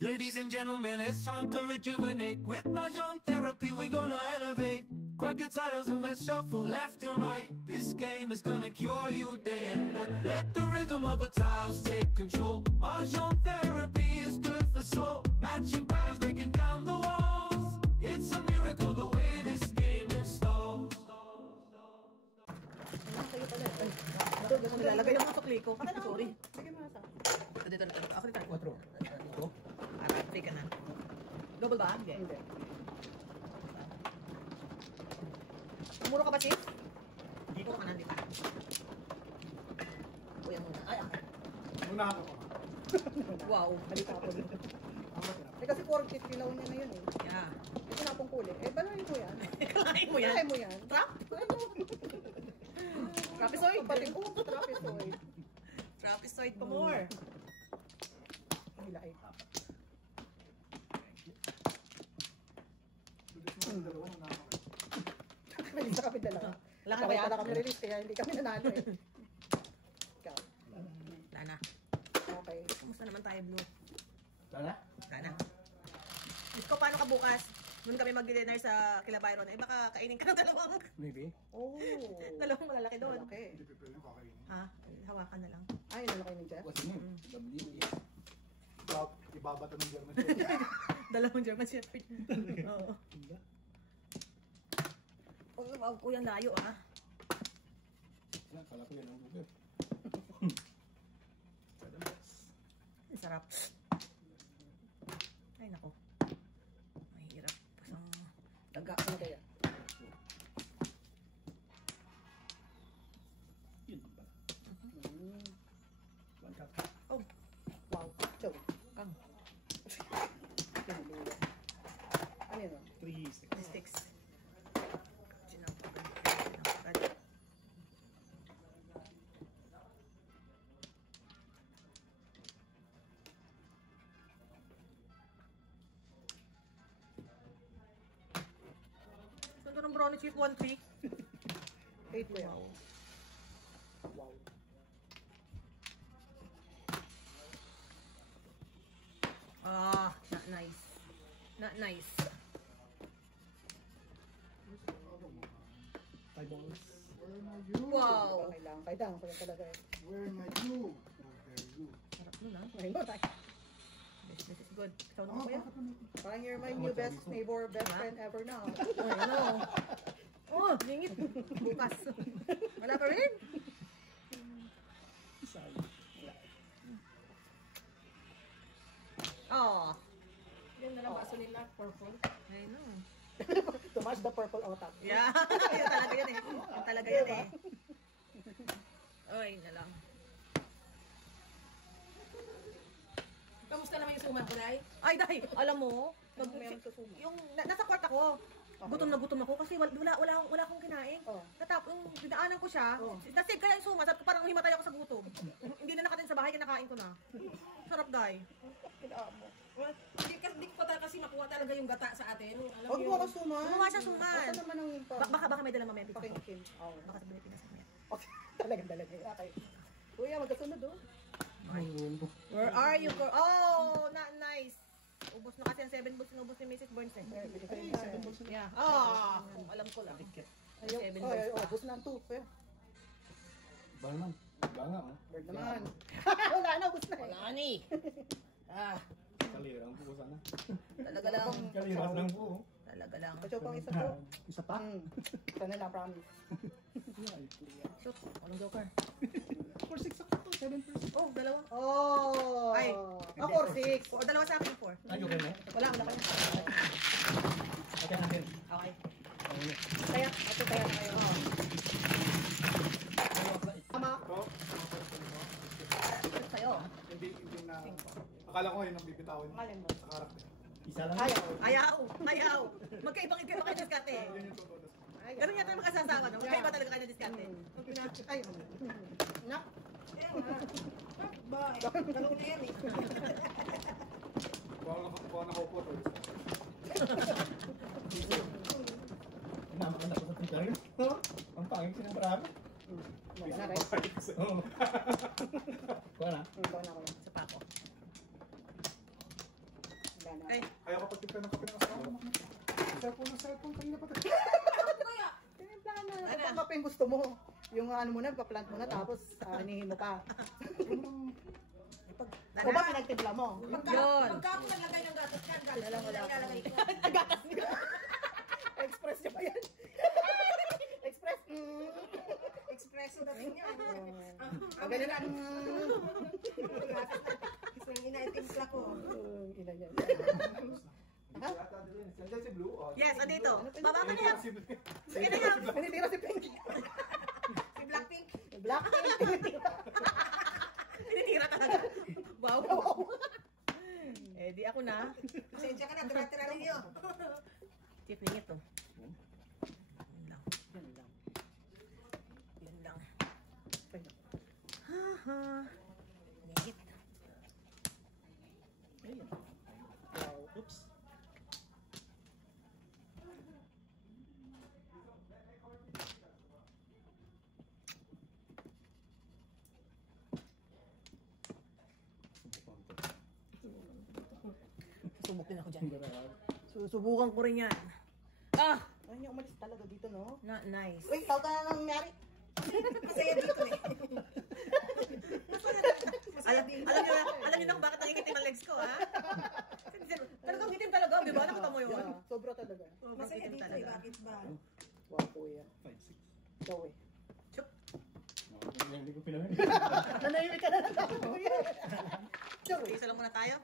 Ladies and gentlemen, it's time to rejuvenate. With Mahjong therapy, we're gonna elevate. Grab your titles and let's shuffle left and right. This game is gonna cure you day and night. Let the rhythm of the tiles take control. Mahjong therapy is good for soul. Matching patterns, breaking down the walls. It's a miracle the way this game installs. Kayo pala. Nilalagay yung mga sukli ko. Sorry. Bigyan mo na sa. Dito. Ako dito. 4. Ito? Free ka na. Double ba? Hindi. Muro ka ba, Chief? Dito ka na, dito. Kuya muna. Ay, okay. Muna ako. Wow. Halika ako dito. Kasi 450 law niya na yun eh. Yeah. Ito na akong kuli. Balahin mo yan. Kalahin mo yan? Kalahin mo yan. Trap? Trapezoid. Trapezoid. Trapezoid pa more. Hilain. Malis na kami dalawa. Wala kami release kaya hindi kami nanalo eh. Ikaw. Lana. Okay. Kumusta naman tayo, Blue? Lana? Ikaw, paano ka bukas? Doon kami mag-dinner sa Kila Byron. Baka kainin ka ng dalawang. Maybe. Oh. Dalawang malalaki doon. Okay. Hindi pwede yung kakainin. Ha? Hawakan na lang. Ay, lalaki ni Jeff? What's your name? W. Ibabata ng German. Dalawang German Shepherd. Oo. Oh, kuya layo ah. Kala ko yan ang lugar. Sarap. Ay nako. Mahirap. Pasang daga ko na kaya. Yun ba? One cup. Oh. Wow. Chow. Kang. Ano yun? 3 sticks. Sticks. Saan ng brownie chip 1-3? 8 ko yan. Wow. Ah, not nice. Not nice. 5 balls. Where are you? Wow. Okay lang. Kaidang ko yan talaga eh. Where am I you? Oh, there you. Sarap nun ah. Okay, go tayo. This is good. Ikaw naman kuya? Parang you're my new best neighbor, best friend ever now. Ay, ano? Oh, ningit. Bukas. Wala pa rin? Oh. Yung nalabaso nila, purple. I know. To match the purple otak. Yeah. Yan talaga yan eh. Yan talaga yan eh. Ay, na lang. Kamusta naman yung sumang kulay? Ay, dahi. Alam mo, Meron sa suma. yung nasa court ako. Gutom na gutom ako kasi wala akong kinain. Oh. Tapos yung dinaanan ko siya, nasig kaya yung suma, sabi ko parang himatay ako sa gutom. Hindi na nakatin sa bahay, kinakain ko na. Sarap, day. Kailangan mo. Hindi ko pa talaga kasi makuha talaga yung gata sa atin. Alam Huwag mo ako suman. Gumawa siya suman. Asa naman ang Baka may dala mamaya. pakikin. Oh. Baka sa Pilipinas mamaya. Okay. Talagang. Okay. Kuya, magkasunod oh. Where are you? Oh, not nice. Ubus na kasi ang 7 balls inubos ni Mrs. Burns eh. Ay, 7 balls na. Yeah. Alam ko lang. Ayaw. 7 Ay, balls. ubos na ang 2. Kuya. Ba naman? Ba nga, oh. Bird naman. Wala na, ubos na eh. Wala ni. Kalirang po sana. Talaga lang. Kaliras lang po. Talaga lang. Pacho pang isa po. Isa pa? Ito na lang, promise. Shoot. Walang joker. 4-6 ako to. 7%. Oh, dalawa. Oh! Ay. Ako, 6. O, dalawa sa akin, 4. Ay, okay mo? Wala ka na. Okay natin. Okay. Kaya, ito kaya kayo. Tama. Ito. Ito sa'yo. Hindi na... Akala ko yun ang bibitawan Malin mo. sa karakter. Isa lang. Ayaw. Magkaibang kayo diskarte. Yun yung tutulas. Ganun yata yung magkasasama, no? Magkaiba talaga kayo ng diskarte. Ay, nak. Ba, ganun na yan eh. Buwan nakaupo to. Inamakanda ko sa Twitter yun. Ang pangit sinabarami. Wala na rin. Kuha na. Ikaw na ako. Sa pa ako. na. Ay, Kaya kapag tipla ng kape ng asawa mo. Cellphone, kanina pa tayo. Kuya, Tinimpla na. Ano? Kapag kape yung gusto mo, yung ano mo na, paplant mo na, tapos anihin mo pa. O ba pinagtimpla mo? Yun. pagka ako naglagay ng gatas yan, gatas Wala, wala. nilalagay ko. Gatas niya. Express niya pa yan. Express. Espresso na rin yan. Ang ganun na. Kasi yung inaitimpla ko. Ina niya. Nandiyan si Blue. oh. Yes, andito. Baba ka na yan. Si Sige na yan. Tinitira si Pinky. Si Blackpink. Blackpink. Tinitira. Tinitira talaga. Wow. Eh, di ako na. Pasensya ka na, tira-tira rin yun. Tip ningit to. Yun lang. Yun lang. Haha. Ningit. Oops. Susubok din ako dyan. Susubukan ko rin yan. Ah! Ay, niya umalis talaga dito, no? Not nice. Wait, tawag ka na ng Mary. Masaya dito eh. Alam niyo na kung bakit nangikitim ang legs ko, ha? Talagang itim talaga, di ba? Nakita mo yun? Yeah, sobra talaga. Sobrang Masaya itim dito eh, talaga. bakit ba? Wapo yan. 5-6. Ikaw eh. Chup. Hindi ko pinahal. Nanahimik ka na lang ako. Okay, isa lang muna tayo.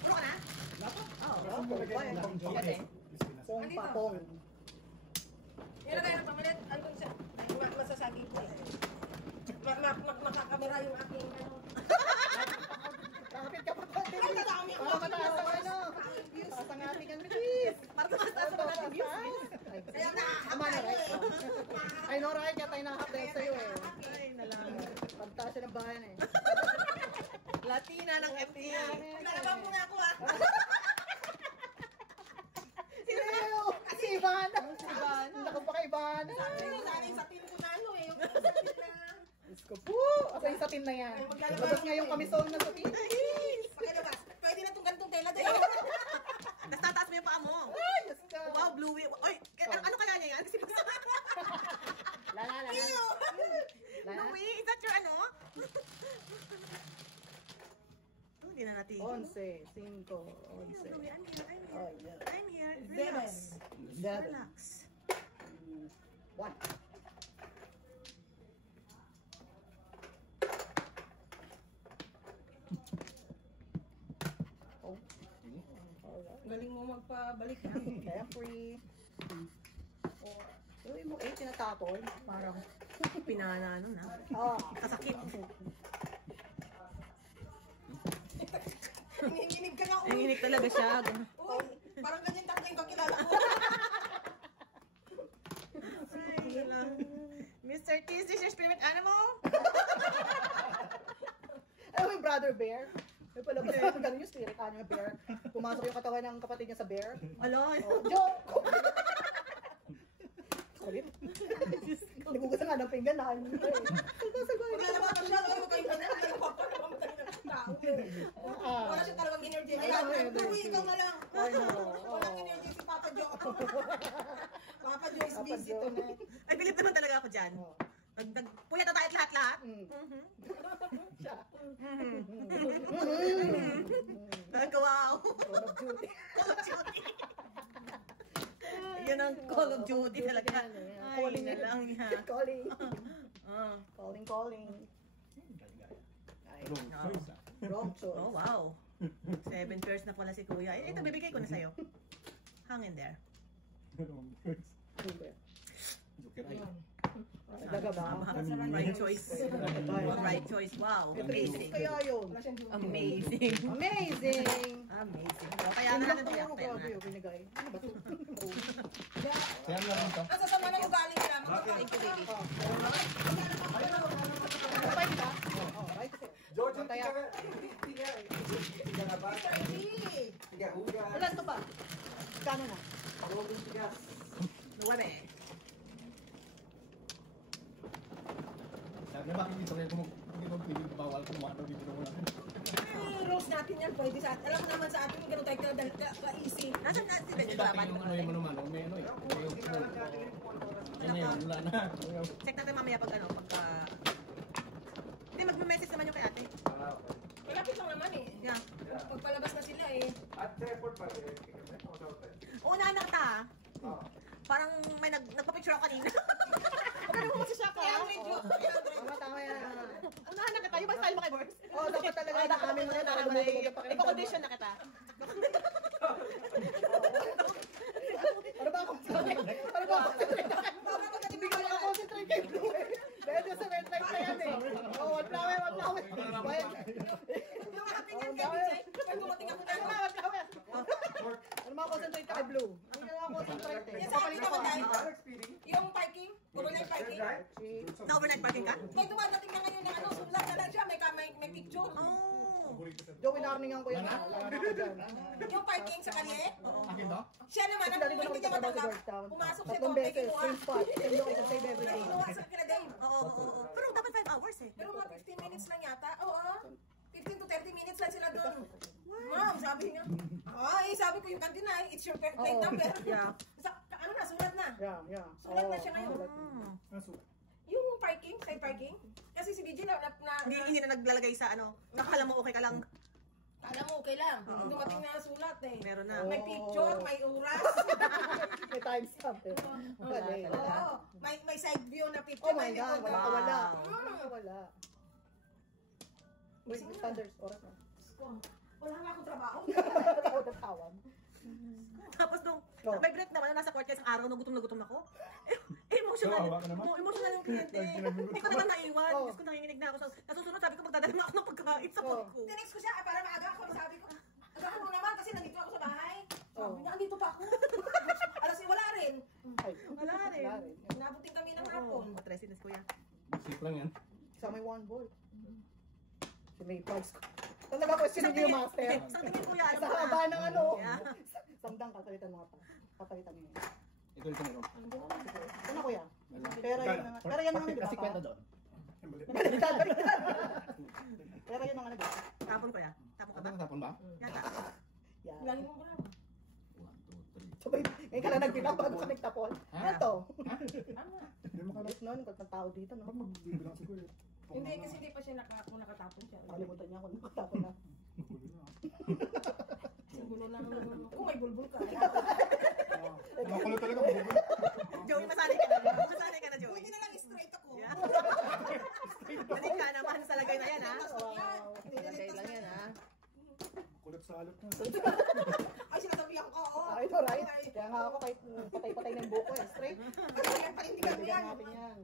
Puro ka na? Wapo. Kasi, Pong papong. Ilagay ng pamalit, andun siya. Masasabi ko eh. Makakamera yung aking ano. Kapit ka pa pa. Ay, dadami ako. Para mataas ang ano. Mataas ang ating ano, please. para tumataas ang ating views. Kaya Tama na, right? nakakapit I know, right? Kaya tayo nakahap dahil sa'yo eh. Ay, nalang. Pagtaas siya ng bayan eh. Latina ng FTA. Nalabang mo na ako ah. Sino? Si Ivana. Si Ivana. Naku pa kay Ivana. Sana yung sa team ko na ano eh. Yung sa team na. Diyos ko po. Asa yung satin na yan. Labas nga yung kamisol na satin. Pakilabas. Pwede na itong ganitong tela dahil. Tapos tataas mo yung paa mo. Ay, Diyos ka. Wow, Bluey. Oy, ano kaya niya yan? Kasi Lala, lala. Lala. Bluey, is that your ano? Oh, hindi na natin. 11, 5, Bluey, 11. I'm here, I'm here. Oh, yeah. I'm here. Relax. 7. Relax. 1. Oh. Alright. Galing mo magpabalik ha. Kaya free. Oh. Uy mo, tinatapon. Parang pinana ano na. Ah. Kasakit. Nanginginig ka nga uy. Nanginig talaga siya. Uy, parang ganyan talaga yung kakilala ko. Ay, lang. Mr. T, is this your spirit animal? Alam mo yung brother bear? May palabas na ganun yung spirit animal bear. Pumasok yung katawan ng kapatid niya sa bear. Alo, Oh, joke! Kulit. Nagugas nga ng pingganan. Wala naman siya. Huwag kayong ganyan. Ayaw ko pa naman tayo ng tao. Wala siya talagang energy. Ayan, uy, ikaw na lang. Ay, no. Walang energy si Papa Joe. Papa Joe is busy tonight. ay, bilib naman talaga ako dyan. Puyat na tayo at lahat-lahat. Siya. Ang kawaw. Call of Duty. Call of Duty. Yan ang Call of Duty talaga. Ay, Calling na lang yan. Calling. Ah. Calling. Ay, wrong choice. Oh, wow. 7 pairs na pala si Kuya. Eh, ito, bibigay ko na sa'yo. Hang in there. Daga ba? Right choice. Right choice. Wow. Amazing. Kaya yun. Amazing. Amazing. Amazing. O, kaya Yan na lang natin to, yan. Kaya grabe na. yung binigay. Ano ba ito? Kaya nga rin to. Nasa sama ng ugali nila. Thank you, baby. Kapay kita? Oo, right sir. George, Kaya, tiga na ba? Hindi. Tiga, hugas. wala ito pa. Kano na? Hugas tigas. 9. May makikita kayo kung hindi mo piling bawal kung ano dito mo natin. Rules natin yan, pwede sa atin. Alam mo naman sa atin, ganun tayo ka-easy. Nasaan na si Benjo? Dati yung ano yung manuman, may ano eh. Ayun na yun, wala na. Check natin mamaya pag ano, pagka... Hindi, magme-message naman yung kay ate. Malapit lang naman eh. Yeah. Pagpalabas na sila eh. Unahan na kita ah. Parang may nagpa-picture ako kanina. Ano mo si Shaka? Kaya medyo, Tama yan. Unahan na kita. Yung bang style mo kay Boris? Oo, dapat talaga yung namin mo yan. Ipa-condition na kita. Ano ba ako? Ano ba ako? Hindi ko nakakonsentrate kay Blue eh. Dahil sa red light na yan eh. Oo, one flower. yung happy niyan kay DJ, pag dumating ako na, Ano makakonsentrate ka kay Blue? Hindi ka nakakonsentrate eh. yung sa akin naman dahil, yung parking, overnight parking, Na overnight parking ka? may dumadating na ngayon na ano, sulat na lang siya, may picture. Oh. Joey, nakarningan ko yan. Yung parking sa kalye, Akin to? siya naman, ang hindi niya matanggap, pumasok siya Tatlong doon, may beses, kinuha. same spot. Same location, save everything. Kinuha sa kila Dave. Oo. Pero dapat 5 hours eh. Pero mga 15 minutes lang yata. Oo, 15 to 30 minutes lang sila doon. Ma'am, sabi niya. Sabi ko yung kantina, it's your plate number. Yeah. Ano na, sulat na. Yeah. Sulat na siya ngayon. Yung parking, side parking. Kasi si BG Hindi na naglalagay sa ano. Nakakala mo okay ka lang. Kala mo okay lang. Dumating na sulat eh. Meron na. May picture, may oras. May timestamp eh. Galing. Oo, may side view na picture. Oh my may God, likod. wala. Wow. Wala. Wait, standards, oras na. Wala nga akong trabaho. Takot at tawag. Tapos nung Oh. may break naman, nasa court isang araw, nung gutom na gutom ako. Emotional. Kawawa ka naman. Emotional yung kliyente. Hindi ko naman naiwan. Diyos ko, nanginginig na ako. Nasusunod, sabi ko, magdadala na ako ng pagkain sa court ko. Tinext ko siya, para maaga ako. Sabi ko, agahan mo naman kasi nandito ako sa bahay. Sabi Oh. niya, andito pa ako. Wala rin. Ay, Wala rin. Nabuting kami ng hapon. Matresiness, kuya. Isip lang yan. sa may one ball. Si May Price. Talaga questionin niyo yung master. Isang tingin, kuya. Ano Sa ba? haba ng ano. Yeah. Samdang kapalitan mga pa. Kapalitan niyo. Ito meron. Ano kuya? Pero yun na. Pero yan ang ano, di ba? Kasi kwenta doon. Baliktad. Pero yun ang ano, di ba? Tapon, kuya. Tapon ka ba? Tapon ba? Yata. Yan. Galing mo ba? 1, 2, 3. Sabay, ngayon ka na nagbilang bago ka nagtapon. Ano to? Hindi mo Yes, no, kung tao dito, no? magbibilang si Kuya. Hindi, kasi hindi pa siya nakatapon siya. Nakalimutan niya kung nakatapon na. Simbolo ng... Kung may bulbul ka. Makulo talaga magugulo. Joey, masanay ka na. Masanay ka na, Joey. Buti na lang straight ako. Yeah. Balik ka naman sa lagay na yan, ha? Wow. Nilagay lang yan, ha? Kulit sa alot na. Ay, sinasabihan ko, oo. Ah, ito, right? Kaya nga ako kahit patay-patay na yung buko, eh. Straight. Kaya panindigan mo yan. Bigyan natin yan.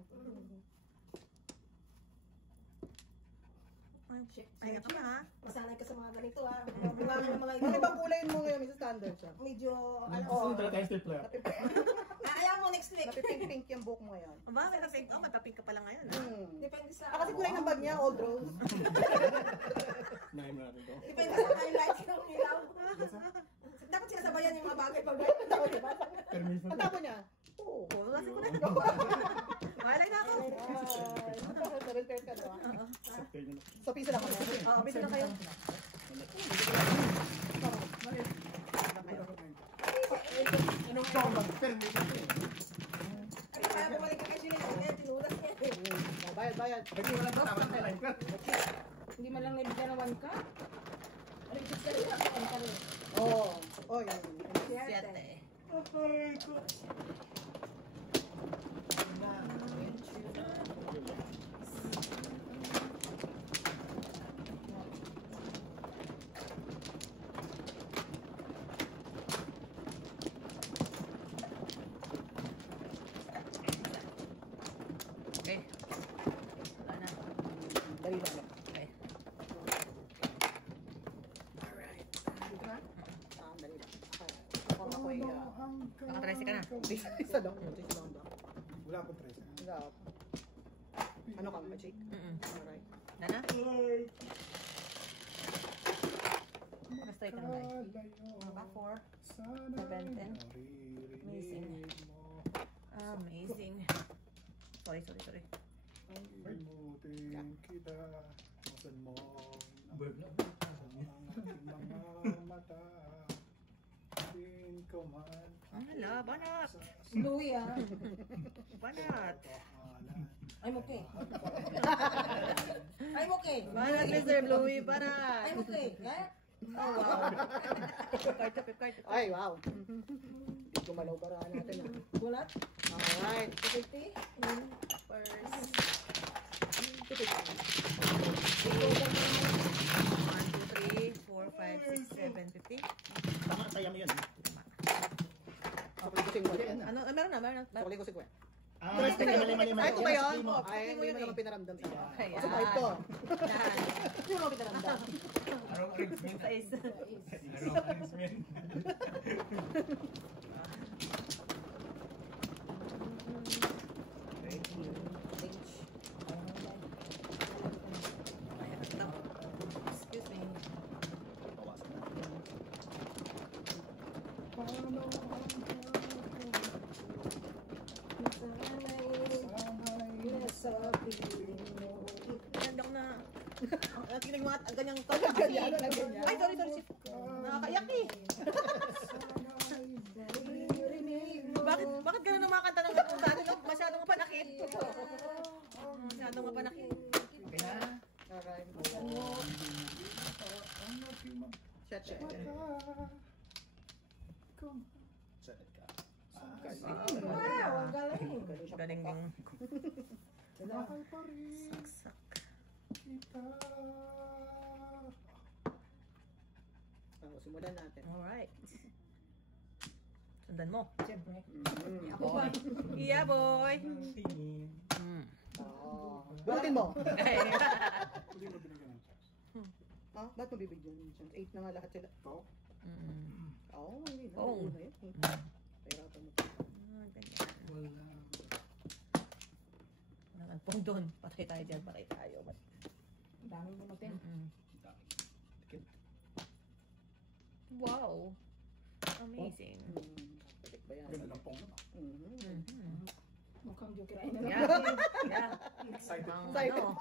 Ay, nga ka ha? Masanay ka sa mga ganito, ha. Wala ng mga Bakit bang kulayin mo ngayon, Mrs. Standard siya? medyo, Gusto nyo talaga tayo stapler. Kaya mo next week. Napipink-pink yung buhok mo ngayon. Aba, may napink. Oh, magpapink ka pa lang ngayon, ha? Depende sa... Kasi kulay ng bag niya, old rose. Nahin mo natin ito. Depende sa highlights ng ilaw. Dapat sinasabayan yung mga bagay-bagay. Permission. Ang tapo niya? Oo. Oo, kasi ko na. Malay na ako. Repair ka daw. Sakto yun. So, piso lang kami. Oo, bitin na kayo. Anong bawang? Permission. Kasi kaya bumalik ka kasi niya, tinuras niya. Bayad. Lagi wala ba? Tama sa line ka. Hindi man lang nabigyan ng 1 ka. Ano yung kasi ka? Ano ka rin? Oo. Oh, yun. Siyete. Okay. Wala na. Dali lang. Okay. Dali lang. Ako ay... Nakatresi ka na. Isa lang. Isa lang ba? Wala akong tres. Wala. Ano ka, magic? Alright. Wala na? Basta ikaw na ba? 4. 7, 10. Amazing. Amazing. Sorry. Ang imutin kita. Masan mo ang aking mga mata. Din ko man. Hala, banat. Louie ah. Banat. I'm okay. I'm okay. Banat, Mr. Bluey, banat. I'm okay. Eh? Oh, wow. Pipkart. Ay, wow. Hindi ko malaw baraan natin. Bulat? Alright. 50? First. 1, 2, 3, 4, 5, 6, 7, 50. Tama, saya mo yan. Sukli ko 50. Ano, meron na. Sukli ko 50. Mali. Ay, ito ba yun? Mo. Ay, Tingin mo hindi yun mo naman eh. pinaramdam sa akin. Kaya. Kasi pa ito. Yan. Hindi mo naman pinaramdam. Size. Excuse me. Ganda ko na. Nakikinig mga ganyang Ganyan, ano lang ganyan. Ay, sorry. Nakakaiyak eh. Bakit gano'n kumakanta ng masyadong mapanakit? Masyadong mapanakit. Alright. Shut. Sanit ka. Wow, ang galing. Galing ng Mahal pa rin saksak. kita. Simulan natin. Alright. Sundan mo. Siyempre. Mm. Ako ba? Yeah, boy. Butin mo. Hindi mo binigyan ng chance. Ha? Ba't mo bibigyan ng chance? 8 na nga lahat sila. Ito? Oo, hindi na. Oo. Una yun. Pahirapan mo. Wala. Nagpong doon. Patay tayo dyan. Patay tayo. Ang daming bunutin. Wow. Amazing. Balik ba yan? Ganda lang pong naman. Mukhang jokerain na Yeah. Yeah. Excited. Ang Excited. ano.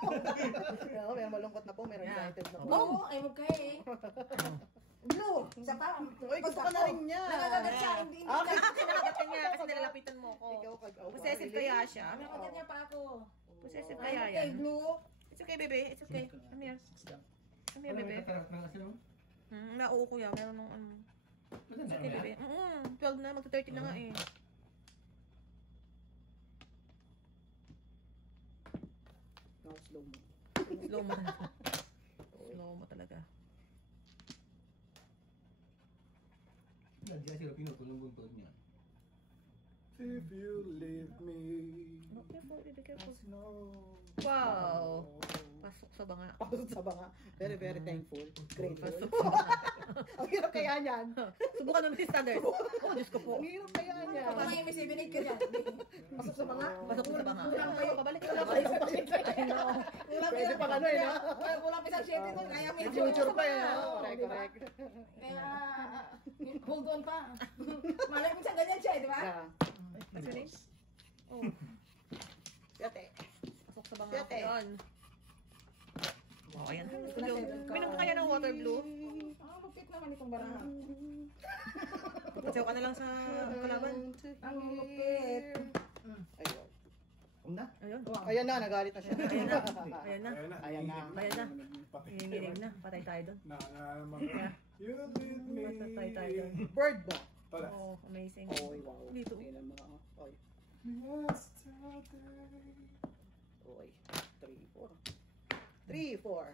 Oo, may malungkot na po, meron Yeah. excited na po. Oo, I'm okay. Blue, isa pa. Uy, gusto ko na rin niya. Nakagagat siya, hindi. Okay. Kasi nakagatin niya kasi nilalapitan mo Ikaw ko. kag- Possessive kaya siya. Nakagagat niya pa ako. Possessive I'm kaya okay, yan. Blue. It's okay, baby. It's okay. Come here. Come here, baby. Nauuko ko yan. Meron nung ano. It's okay, baby. 12 na. Magta-13 na nga eh. Now, slow mo. Slow mo talaga. Slow mo talaga. Nandiyan sila pinutulong buntod niya. If you leave me, Oh, careful, baby, careful. no. Wow. Pasok sa banga. Pasok sa banga. Very, very thankful. Grateful. Pasok sa banga. Ang hirap kaya niyan. Subukan mo si standard. Oh, Diyos ko po. Ang hirap kaya niyan. Baka may MSC-8 ka dyan. Pasok sa banga. Pasok sa banga. Kulang kayo. Pabalik ka Wala lang. kayo pa rin. I know. Kulang Pwede kayo. pa ano eh, no? Kulang pa isang 7 doon. Kaya may May future pa yan. Oo, Correct, diba? correct. Kaya, hold on pa. Malay mo siya ganyan siya, di ba? Yeah. What's your name? Oh, Yate. pasok sa banga. Siyete. Yun. Wow, ayan. Minom ka kaya ng water blue? Ah, lupit naman itong baraha. Patsaw ka na lang sa kalaban. Ang lupit. Ayun. Ayun. Ayan na, nagalit na siya. Ayan na. Ayan na. Ayan na. Ayan na. Pati. Hinginig na. Patay tayo doon. Naman. You leave me. Patay tayo doon. Bird ba? Wala. Oh, amazing. Oy, wow. Dito. Ayan ang mga, oy. Yesterday. Oy. 3, 4. 3, 4.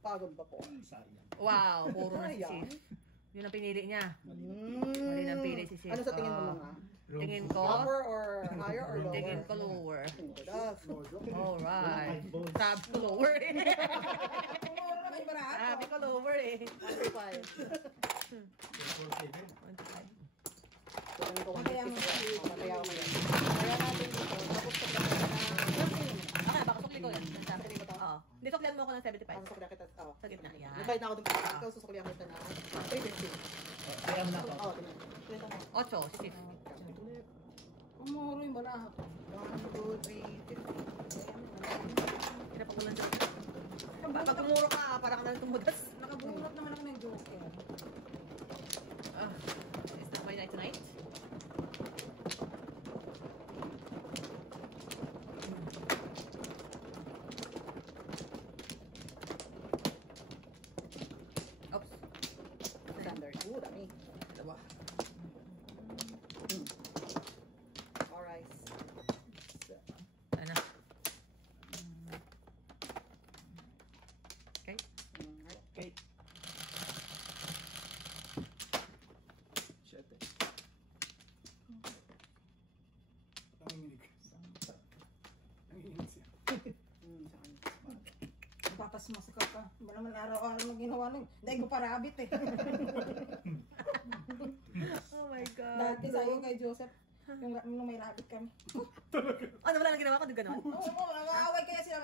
Pagod ba po? Wow, puro na si Sayang. Sif. Yun ang pinili niya. Mm. Mali ng pili si Sif. Ano sa tingin mo mga? Tingin ko, Upper or higher or lower? tingin ko lower. Das. Alright. Sabi ko lower eh. Pumuro naman yung baraha. Sabi ko lower eh. Upper 5. Tingin ko 150. Mataya mo. Mataya ko ngayon. Kaya natin dito. Tapos sa kanya na. Okay, baka sukli ko yan. Oo. Hindi suklihan mo ako ng 75. Ang suklihan kita. Oh. Sa gitna. Yan. Nagbayad na ako dun. Ikaw susuklihan kita na 350. Kaya mo na ako. Oh, tingnan. Tingnan mo. 8, si Sif. Pumuro yung baraha ko. 1, 2, 3, 50. Pag kumuro ka, parang ka na tumudas. Nakabunot naman ako ng joker. Is that my night tonight? Oops. Standard. Dami. Dalawa. Alright. Ano? Okay. Okay. Shit eh. Nanginginig. Nanginginig siya. Papasmas ka pa. Ba naman araw-araw na ginawa nun. Dahil ko parabit eh. Oh my God. Dati sa'yo kay Joseph. Yung may rabbit kami. Ano, wala nang ginawa ko, di gano'n? Oo, nag-aaway kaya sila.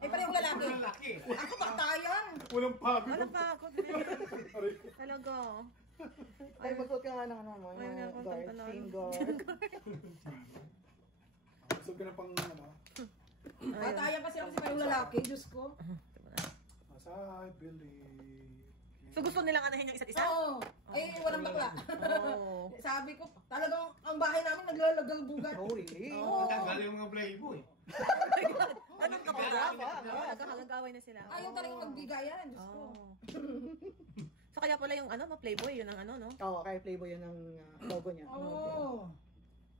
Eh, parehong lalaki. Lalaki. Ako batayan. Walang pagod. Wala pa ako. Talaga. Ay, magsuot ka nga ng ano mo. Ay, Mga meron akong guard. pantalon. Team guard. So, ka na pang ano. Batayan kasi ako si parehong lalaki. Diyos ko. As I believe. So gusto nilang anahin yung isa't isa? Oo. Ay, walang bakla. Oo. Sabi ko, talagang ang bahay namin naglalagalbugan. Oh, really? Oo. Tanggal yung mga playboy. Anong kapag-apa? Nagkakalagaway na sila. Ayaw talagang magbigayan. Diyos ko. Oh. So kaya pala yung ano, no, Playboy, yun ang ano, no? Oo, kay Playboy yun ang logo niya. Oo.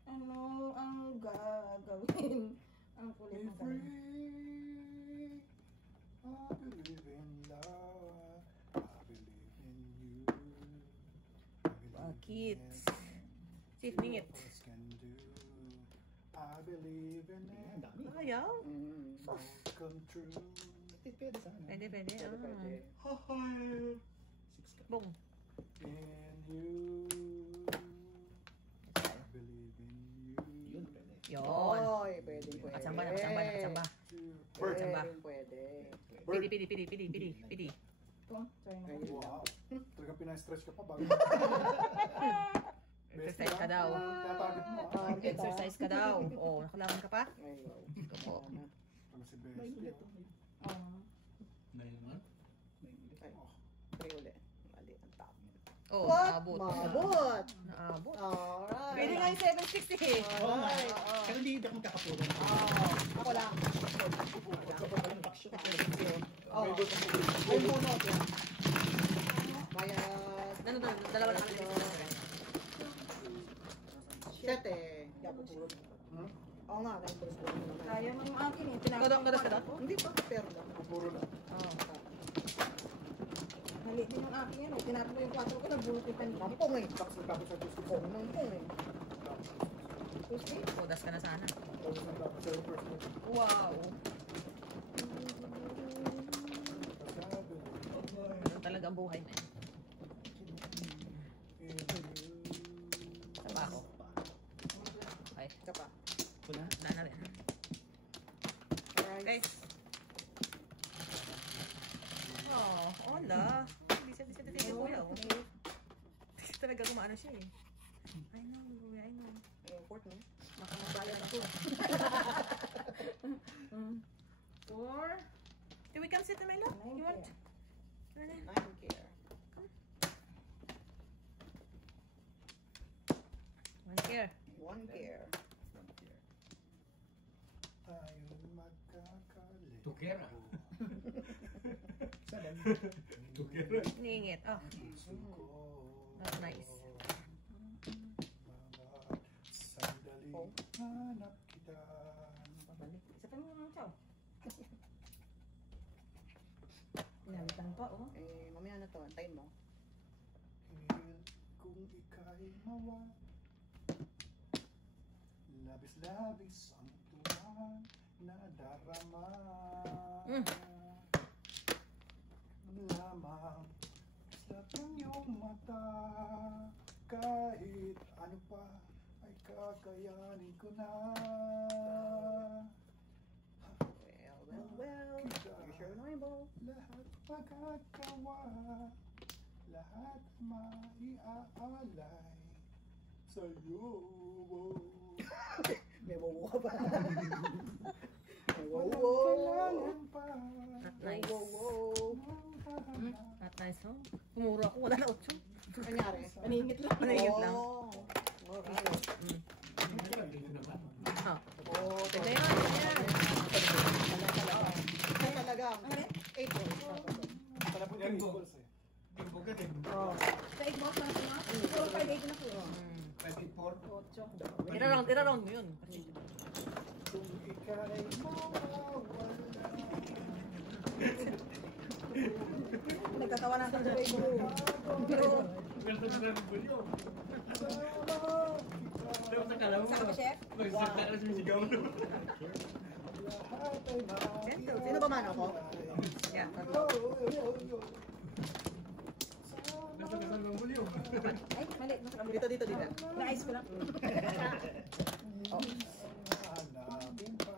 Ano ang gagawin? Ang kulit ng ganun. Free. I believe in love. I believe in you. I believe Bakit? in Sifningit. us can do. I believe in it. Ayaw? Mm. Come true. Pwede sana. Pwede, pwede. Pwede. Hi. Bong. In you. I believe in you. Yun. Oy, pwede, pwede. Nakasamba, nakasamba. Bird. Samba. Pwede. Pidi, pidi, pidi, pidi, pidi, pidi. Ito, try mo. Ayun. Wow. Talagang pinastretch ka pa bago. Exercise ka daw. Tinatarget mo ah. Exercise ka daw. Oh, nakalaman ka pa? Ayun. Oo. Ano si Bestie? Oo. Ngayon naman. Ay, try uli. Mali ang top. Oh, What? naabot. Maabot! Naabot. Alright. Pwede nga yung 760 eh. Oo nga. Alright. Pero hindi ako magkakapulan. Ako lang. Walang baksyo. Oh. Ay, bunot. Bayad. Ano to? Dalawa na kami. Siyete. Oo nga, na-impress ko naman. Kaya mo yung akin eh. Gadas ka daw? Hindi pa, pero lang. Puro lang. Oh. Mali din yung akin yan eh. Tinapin ko yung 4 ko, nagbulot yung panita. Nampong eh. Tapos nagtapos sa gusto ko. Oo, nampong eh. Pusti. Udas ka na sana. Tapos nagtapos sa first one. Wow. Ganun talaga ang buhay, man. Saba ako. Ay, Ka pa. Wala. wala na rin. Alright. Guys. Oh, hola. Bisa titigil ko yun. Talaga gumaano siya eh. I know, I know. Import no? Makamabayan ako. 4. Do we come sit in my lap? You want? Ano? I don't care. One care. One care. Tayo magkakalit. Tukera. Salan. Tukera. Ningit. Oh, Puso ko. that's nice. Mga sandali. Oh. Hanap kita. Isa pa mo ng chow. Pinalitan pa oh. Eh, mamaya na to. Antayin mo. Hingil kung ika'y mawa. Labis-labis ang tuwa na darama. Lamang sa iyong mata. Kahit ano pa ay kakayanin ko na. Well. You sure na ball? Lahat magagawa, lahat maiaalay sa'yo. May wow ka pa. May wow Walang kailangan pa. Not nice. wow. Nice, no? Pumuro ako, wala na 8. Kanyari. Maningit lang. Maningit lang. Alright. Ha. Oh, Pwede yun, yan. Ay, talagang. Ano rin? 8 balls. Pala po yung balls eh. Oh. Sa 8 balls lang sila. 4, 5, 8 na po. 8. Ira-round mo yun. Kung ika'y mawawala. Nagkatawa na sa buhay ko. Pero, saan ka, chef? Sino ba man ako? Yeah. Ay, mali. Dito. Na-ice ko lang.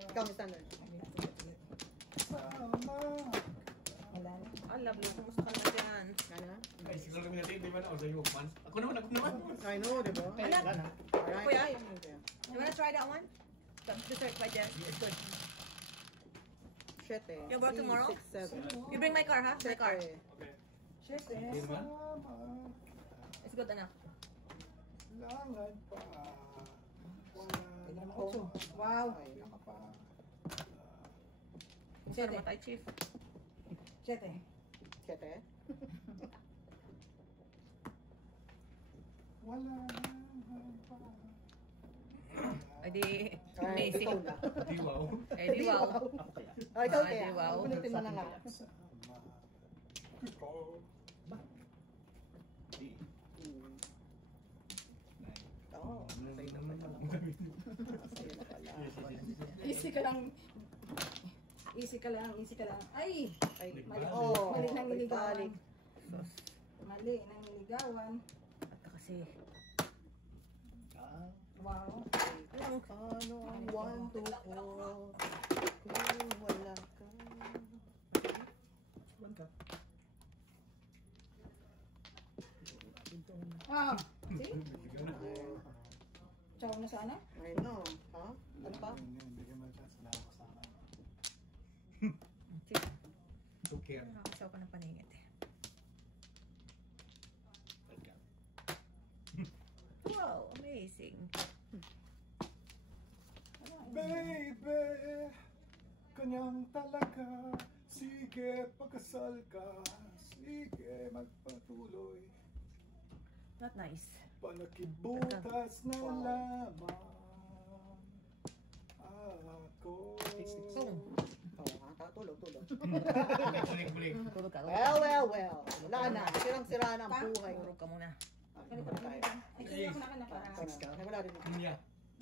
Ikaw, Miss Standard. Wala na. Ah, lovely. Kumusta ka na dyan? Ano? Ako naman. I know, di ba? Anak, Alright. kuya, you wanna try that one? The dessert by Jess. It's good. 7. You work tomorrow? 6, 7. You bring my car, ha? My car. Chef, eh. It's good, anak. Langan pa. Wala. 8. Wow. Ay, nakapa. Kumusta naman tayo, Chief? 7. 7. Wala langan pa. Ay di, Alright, amazing. ikaw na. Ay di, wow. Ako kaya. Oh, ikaw Ay, kaya. wow. Ulitin mo na nga. Sama. Ikaw. Oo. Easy ka lang. Easy ka lang. Ay! Ay, Mali. oh. Mali nang niligawan. Balik. Mali nang niligawan. At kasi, Wow. alam mo, Ano ang 1, 2, 4? Kung wala ka. Ah, see? Ciao na sana. I know. Ha? Ano pa? Hindi ka man chance na ako sana. Chief, nakakasaw ka ng paningit eh. Wow, amazing. Baby, kanyang talaga. Sige, pagkasal ka. Sige, magpatuloy. Not nice. Panakibutas na lamang ako. Oo, ha? Tulog. Tulog ka. Well. Wala na. Sirang-sira na ang buhay. Tulog ka muna. Ganito na tayo. Ay, kaya ako na para. Ay, wala rin.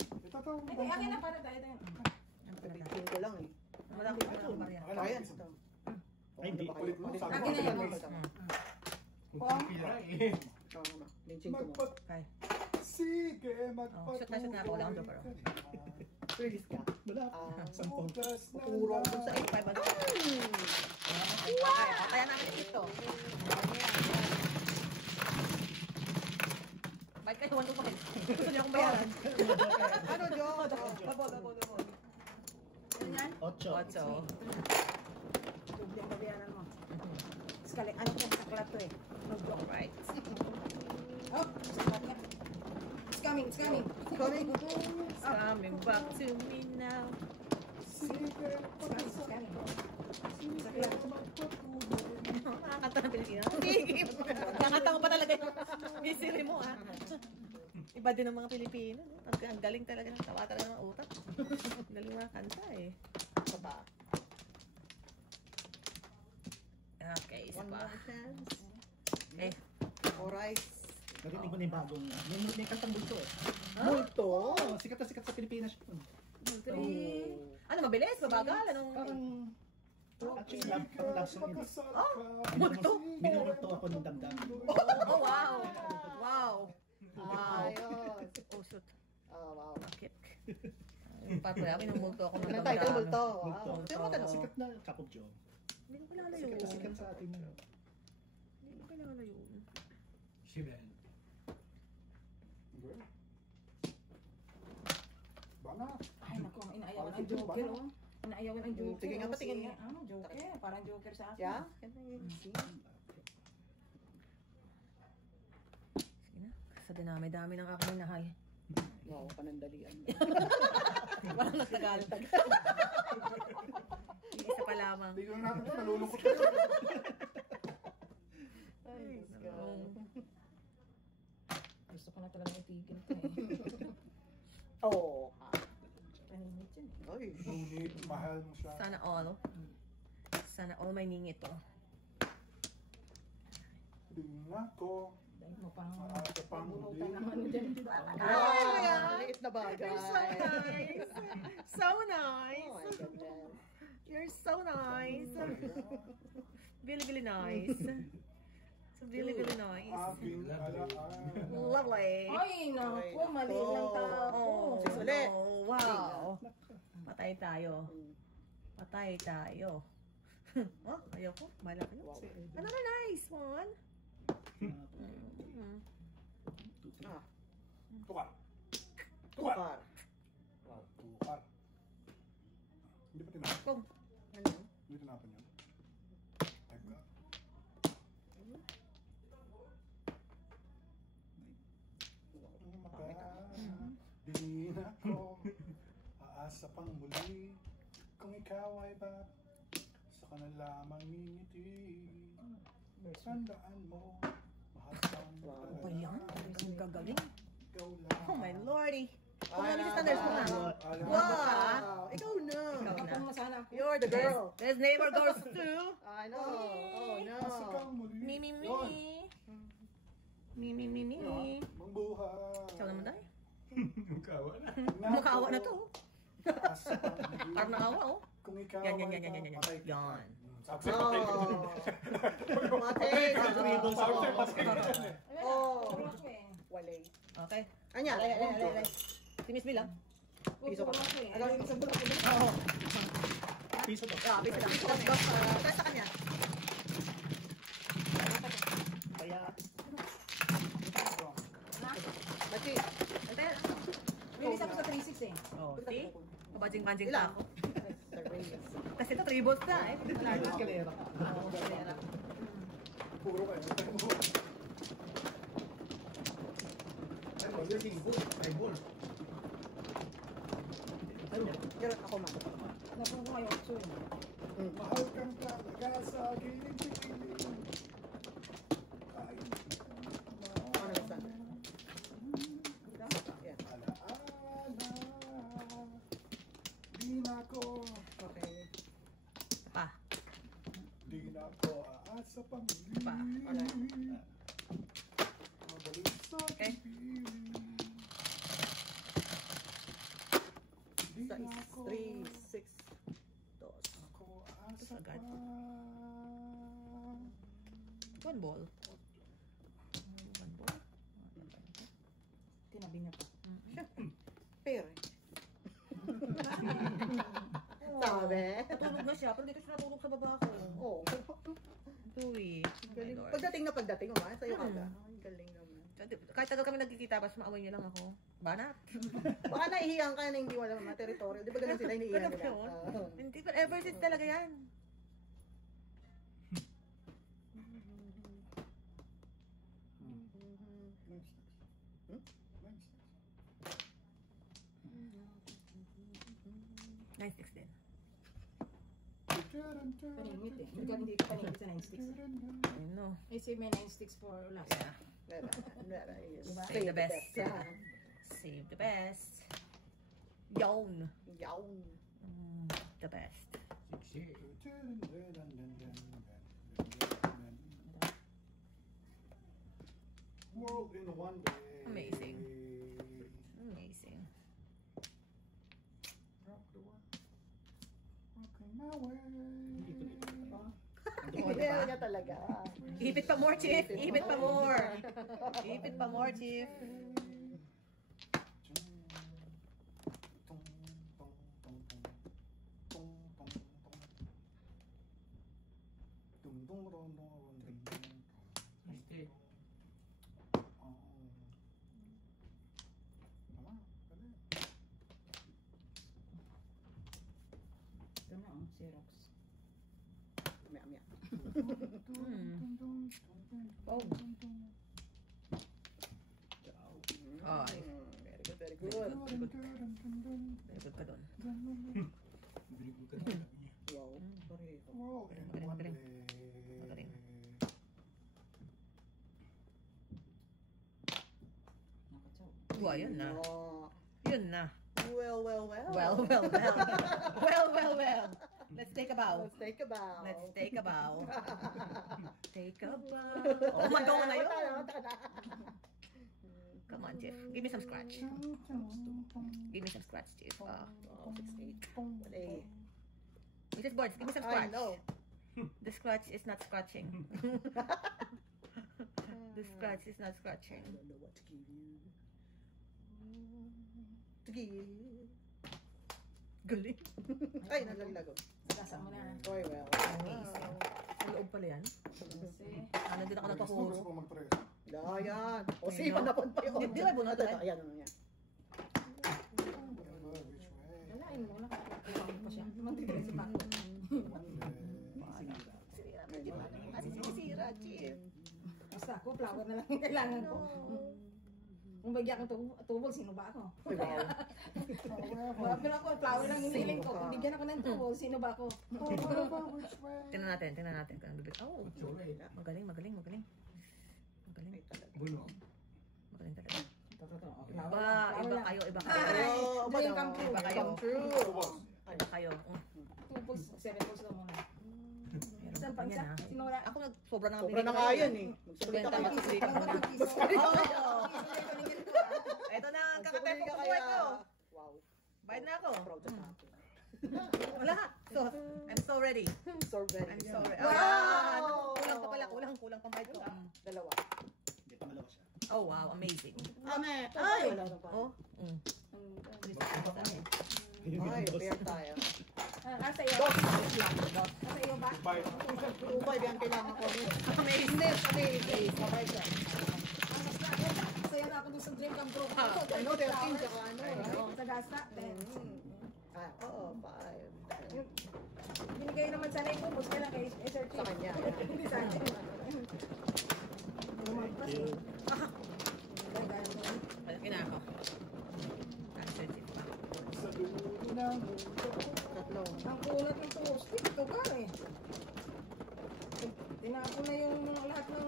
Ito to. Ay, akin na para tayo. Ano ka na lang? Tingin ko lang eh. Wala ko na barya. Ayan. Ito. Ay, hindi. Ulit mo. Akin na yan. Pong. Linching ko mo. Okay. Sige, Oh, shoot na ako. Wala akong joker. Release ka. Wala. Ah, Sampung. Puro dun sa 5 ano? Kaya namin ito. Bakit kayo 1 to 5? Gusto niyo akong bayaran? Ano, Jo? Double. Ganyan. 8. 8. Doble ang babayaran mo. Skali, ano ko sa klato eh. Right. Oh, saklat nga. It's coming. Coming. It's coming back to me now. Sige, It's coming. sige, magpatuloy. Nakakanta ng Pilipino. Nakakanta mo pa talaga yung isiri mo, ha? Iba din ang mga Pilipino. No? Ang galing talaga ng tawa talaga ng utak. Ang galing mga kanta, eh. Isa pa. Okay, isa One pa. more chance. Okay. Alright. Narinig mo na yung bagong, may kantang bulto eh. Multo. Oh, sikat na sikat sa Pilipinas yun. 3. Ano, mabilis? Babagal? Anong... Actually, love song yun. Pagkasal Oh, ka. multo. Minulto ako ng damdamin. Oh, wow. Wow. Ayos. Oh, shoot. Oh, wow. Bakit? Yung papaya, minumulto ako ng Anong title? Multo. Multo. Wow. Pero maganda. Sikat na Cup of Joe. Hindi ko kilala yun. Sikat sa atin yun. Hindi ko kilala yun. Bana. Ay, naku, inaayawan ang joker, oh. Inaayawan ang joker. Sige nga, oh, patingin si- nga. Joker. Parang joker sa akin. Yeah? Ganda yun. Sa dinami-dami ng aking minahal. Wow, panandalian. Walang nagtagal. Isa pa lamang. Tignan natin ito, nalulungkot ka. Ay, Diyos ko. Gusto ko na talaga itigil ito eh. Oh. Tahimik yun eh. Ay. Ngunit, mahal mo siya. Sana all. Sana all may ningit to. Di na ko. Dahil mo pang Sa pang bunutan ng ano dyan. Wow, maliit na bagay. You're so nice. So nice. Oh my goodness. You're so nice. Really, really nice. So really, really nice. Aking alaan. Lovely. Ay, naku, mali lang tapo. Oh, Sis ulit. oh, wow. Patay tayo. Patay tayo. Oh, ayoko. Malaki yun. Wow. Another nice one. Ah, Tukar. Tukar. tukar. Tukar. Hindi pa tinapan. Kung, Ano? Hindi tinapan yan. Teka. Di na ko aasa pang muli kung ikaw ay ba sa ka na lamang ngingiti. Tandaan mo, mahal kang ano ba yan? Ang gagaling. ikaw lang. Oh my lordy. Kung Ay, nabis standards mo na. Alam mo, Wow. Ikaw na. Ikaw na. Kapag masana ako. You're the girl. This neighbor goes to I know. Oh no. aasa kang muli. me, me, me. Yun. Me, me, me, me. Mangbuhay. Ikaw naman tayo. Mukhawa na. Mukhawa na to. Aasa pang muli. Parang nakawa, oh. Kung ikaw Yan, yan, ay yan, yan, yan, yan. patay ka. Yan. Sabi sa'yo, patay ka. Oh. Mate. Sabi sa'yo, patay ka. Oh. Puro ako eh. Walay. Okay. Anya. Alay. Si Miss Bill lang. Piso Puro ka. ako eh. Alam mo isang bulak ko. Oo. Piso ba? Yeah, piso lang. Piso lang. Tara sa kanya. Kaya, Mati. Ante. Bilis ako sa 3-6 eh. Oh, see? Kabadjing-badjing pa Ilan? ako. The race. Kasi ito, 3 balls na eh. eskalera. Oo, kalera. Puro kayo. Ano, yung single, five ball. Ano? Pero ako man. Napuno ko ngayon 8 eh. Mahal kang talaga sa akin. Ay, Ano yung standard? Yeah. alaala. Di na ko. Okay. Pa. Di na ko aasa pang muli. Pa. Wala. Mabalik sa Okay. piling. Di Sa na ko 3, 6, 2. ako aasa Agad. pa. 1 ball. 1 ball. Tinabi niya pa. Pero. Sabi. Natulog na siya, pero dito siya natulog sa baba ko. Oh. Uy. Galing. my lord. Pagdating na pagdating, umay. Sa'yo ka ba? Ay, galing naman. Kahit tagal kami nagkikita, basta maaway niyo lang ako. Banat. Baka naihiyang ka na hindi wala mga territorial. Di ba ganun sila iniiyan Ganun nila? yun. Ah. Hindi, but ever since talaga yan. Nice six din. Paningit eh. Hanggang hindi ka paningit sa 9-6. I know. Eh, say may 9-6 for last. Yeah. Vera is Diba? Save the best. Yeah. Save the best. Yawn. Yawn. The best. World in one day. Amazing. Amazing. Rock the world. Rocking my way. Hindi niya talaga. Ipit pa more, Chief. Ipit pa more. Ipit pa more, Chief. Ito na oh, Xerox. Maya. Oh. Ay, Very good, very good. very good ka doon. Binigod ka na. Wow. Sorry. Wow, and Magaling, one magaling. leg. Magaling. Yun na. Oh. Yun na. Well. Well. Let's take a bow. Let's take a bow. Let's take a bow. Take a bow. Oh, magawa na yun. Come on, Jeff. Give me some scratch. Give me some scratch, Jeff. Oh, 6-8. Hey. Mrs. Boards, give me some I scratch. know. The scratch is not scratching. The scratch is not scratching. I don't know what to give you. To give. Galing. Ay, naglago. Gasa mo na. Oh, well. Amazing. Sa loob pala yan. Kasi, Nandun ako Gusto nagpapuro. ko mag-try. Ayan. O, Ayun, si no? napunta yun. Di ba bunot Ito, eh? ayan, ayan. Which way? nalain mo, nakakapagpapag pa siya. Magtitilis pa. Sira, Jeff. Basta ako, flower na lang yung kailangan ko. Kung bagyan ko tubol, sino ba ako? Wala pero ako, flower lang yung hiling ko. Kung bigyan ako ng tubol, sino ba ako? Which way? Tingnan natin kung ano bibig. Oh, magaling. Magaling Buno. talaga. Iba Iba kayo. Oh, dream come true. Iba kayo. Come true. Iba kayo. Tubol, 7 balls lang muna. Meron Saan pa pa yan, ha? isa? Sinura. Ako sobra na nga Sobra na nga yan eh. Magsalita Benta ka. magsislika mo na. Ito na ang kakatay ko buhay ko. Wow. Bayad na ako. Proud of natin. Wala. So, I'm so ready. So ready. I'm so ready. Wow! Kulang pa pala. Kulang pang bayad ko. Dalawa. Hindi pa malawas siya. Oh, wow. Amazing. Ame. Ay! Oh. Ay, fair tayo. Nasa iyo. Nasa iyo ba? Bye. 2-5 yan kailangan ko. Amazing. Amazing. Sabay ka. Saya na ako dun sa dream come true. Ano, 13 tsaka ano. Sa gasa, 10. Ah, oo, 5. Binigay naman sana yung tubos ka lang kay Sir Kim. Sa kanya. Hindi sa akin. Lumagpas eh. Malaki na ako. Sensitive pa. Sa dulo ng mundo. Tatlo. Ang kunat ng tubos, ito ka eh. Tinako na yung lahat ng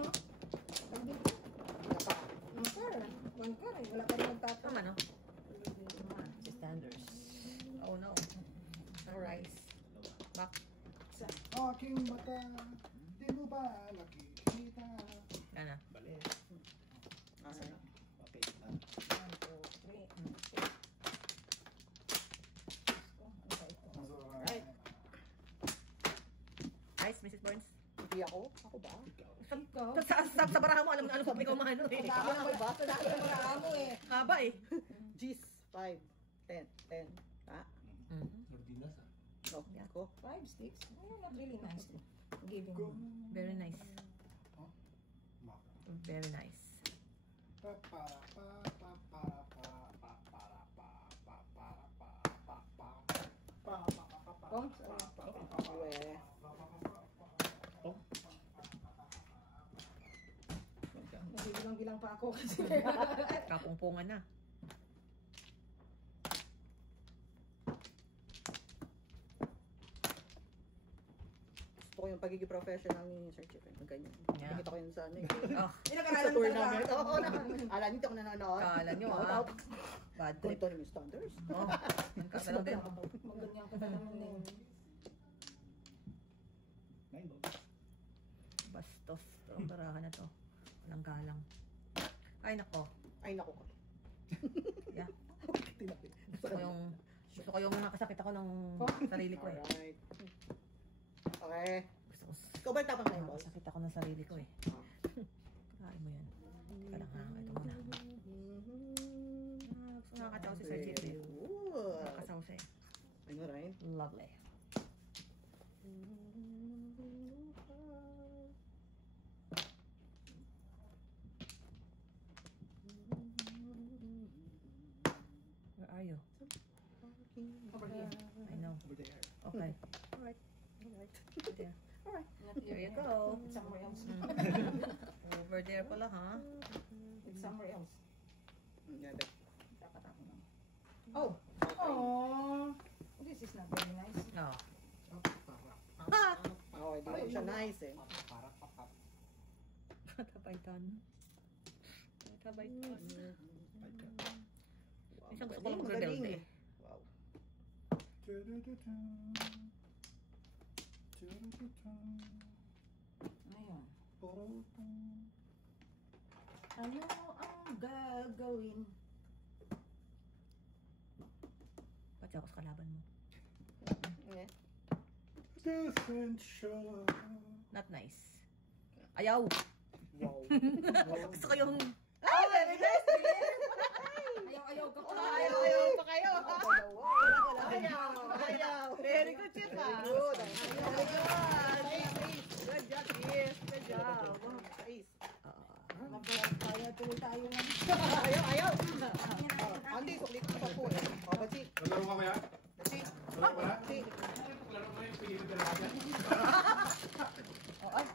Napa. one car eh. Wala pa rin magtatama. Tama, no? Standards. Oh, no. Alright. Back. Aking mata, di mo ba nakikita? Yan na. Bali. Alright. Okay. 1, 2, 3. Right. Nice, Mrs. Burns. Hindi ako. Ako ba? Ikaw? Sa baraha mo, alam mo ano kung ikaw mahano eh. Ako ba? Sa dami ng mga amo eh. Haba eh. G's. 5. 10. 10. Ha? Ordinas ah. No. Ako. 5 sticks? Oh, not really nice. Giving. Very nice. Maka. Very nice. Pa pa pa pa pa pa pa para pa pa para pa pa pa pa pa pa pa. Kung? Uwe. Nagbibilang-bilang pa ako kasi. Kapungpungan na. Gusto ko yung pagiging professional ni Sir Chip. Ganyan. Yeah. Nakita ko yun sa ano eh. Oh, Sa Pinakaralan tournament. talaga. Oo naman. Alam nito ako nanonood. kala nyo ah. Bad trip. Ganito naman yung standards. Oh, yung kasalaw din. Magganyan ka na naman eh. 9 balls. Bastos. Ito ang barahan na to. Walang galang. Ay, nako. Ay, naku ko. Yeah. Tinapit. Gusto ko yung nakasakit ako ng sarili ko eh. Alright. Okay. Gusto ko Ikaw ba tapang na yung boss? nakasakit ako ng sarili ko eh. Kakain mo yan. Teka lang ha. Ito muna. Gusto nga katsaw si Sir Jeff eh. Good. Nakasaw siya eh. I know, right? Lovely. Where are you? Over here. I know. Over there. Okay. Alright. There. Not There you here. go. It's somewhere else. Over there pala ha. It's somewhere else. Yan, Dapat ako lang. Oh! Oh! This is not very nice. No. Oh, hindi ko siya nice eh. Tabaytan. Tabaytan. Isang gusto ko lang mag-rebelde. Wow. Ngayon. Ano ang gagawin? Pati ako sa kalaban mo. Not nice. Ayaw! Wow. Gusto ko yung... Ay, very nice! Ayaw ka pa. Ayaw pa kayo! Ayaw. Very good, Chip. Very good. Very good. Good job, Chip. Good job. Ace. Kaya tuloy tayo ng... Ayaw. Andi, suklit ko pa po eh. O, bachi. Laro ka kaya? Bachi. Laro ka? Bachi. Laro ka yung pinili talaga. Oh, ay.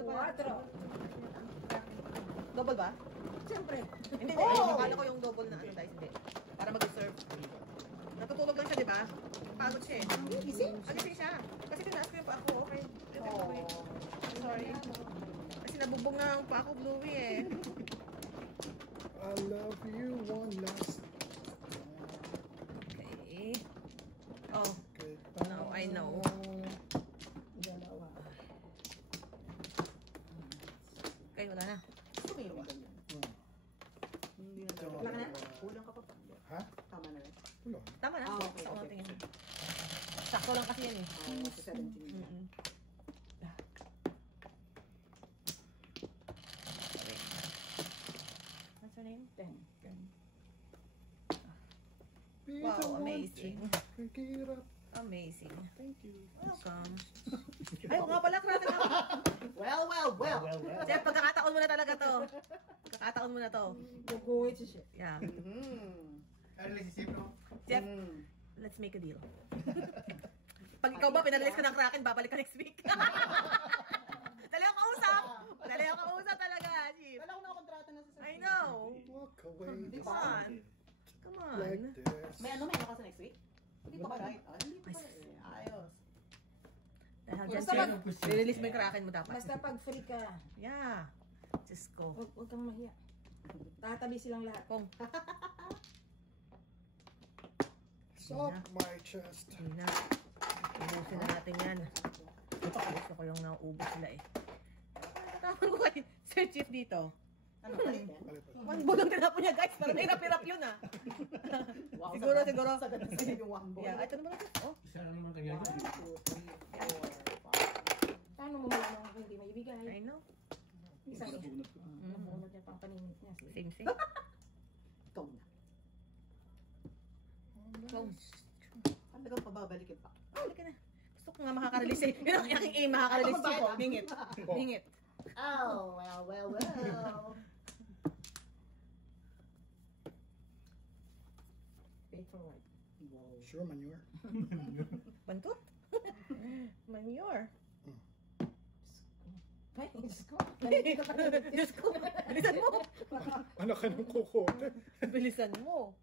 Quatro. Double ba? Siyempre. Hindi, Oh! hindi. Akala ko yung double na ano guys, hindi. Para mag-serve. Natutulog lang siya, di ba? Pagod siya eh. Gising. Pagising siya. Kasi tinaas ko yung pa ako, okay. Oh. Sorry. Kasi nabubong na ang pa ako, Bluey eh. I love you one last Okay. Oh, goodbye. now I know. Dalawa. Okay, wala na. Hindi na talaga. Wala ka na? Kulang ka pa pa. Ha? Tama na rin. Wala. Tama na. Okay, Sa okay. tingin. Sakto lang kasi yan eh. Sa 17. Mm-mm. What's her name? 10. Wow, amazing. Hirap. Amazing. Thank you. Welcome. Ay, nga pala, krata na. Well. Jeff, pagkakataon mo na talaga to. Pagkakataon mo na to. Guguhit siya. Yeah. Ano lang si Sip, no? Jeff, let's make a deal. Pag ikaw ba, pinalis ka ng Kraken, babalik ka next week. Dali ako kausap. Dali ako kausap talaga, Chief. Wala ko na kontrata na sa I know. Walk away. Come on. Come Like on. this. May ano ka sa next week? Hindi pa ba right? Hindi pa ba eh. Ayos. Dahil dyan, Basta Chief, release mo yung Kraken mo dapat. Basta pag free ka, Yeah. Diyos ko. huwag kang mahiya. Tatabi silang lahat. Kung, Suck my chest. hindi na. Ubusin na natin yan. Gusto ko yung nauubos sila eh. Tawag ko kay Sir Chief dito. Ano pa rin? One ball ang tinapon niya guys. Parang hirap-hirap yun ah. Wow, Siguro. Sagad na sa'yo yung one ball. Yeah, ito naman ito. Oh. Isa na naman kanya. 1, 2, 3, 4, 5. Paano mo malaman kung hindi maibigay? I know. Isa niya. Nabunod niya pang paninit niya. Same thing. Ikaw na. Close. Ano ka pababalikin pa? Balik ka na. Gusto ko nga makaka-release eh. Yun ang aking aim, makaka-release ko. Bingit. Bingit. Oh, well. Pay forward. Wow. Sure, manure. Bantot? Manure. Ay, Diyos ko. Diyos ko. Bilisan mo. Anak ka ng kukote. Bilisan mo.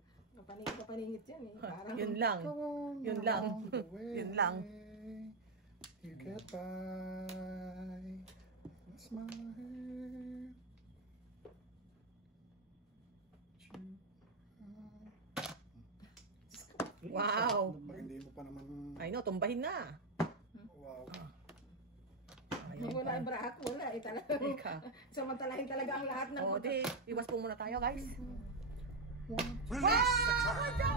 Kapaningit yan eh. Parang Yun lang. Yun lang. Yun lang. You get by. That's my head. Wow. Pag hindi mo pa naman. I know, tumbahin na. Wow. wala yung bra ako, wala eh talaga. Ika. Samantalahin talaga ang lahat ng... O, di, iwas po muna tayo, guys. Release the current.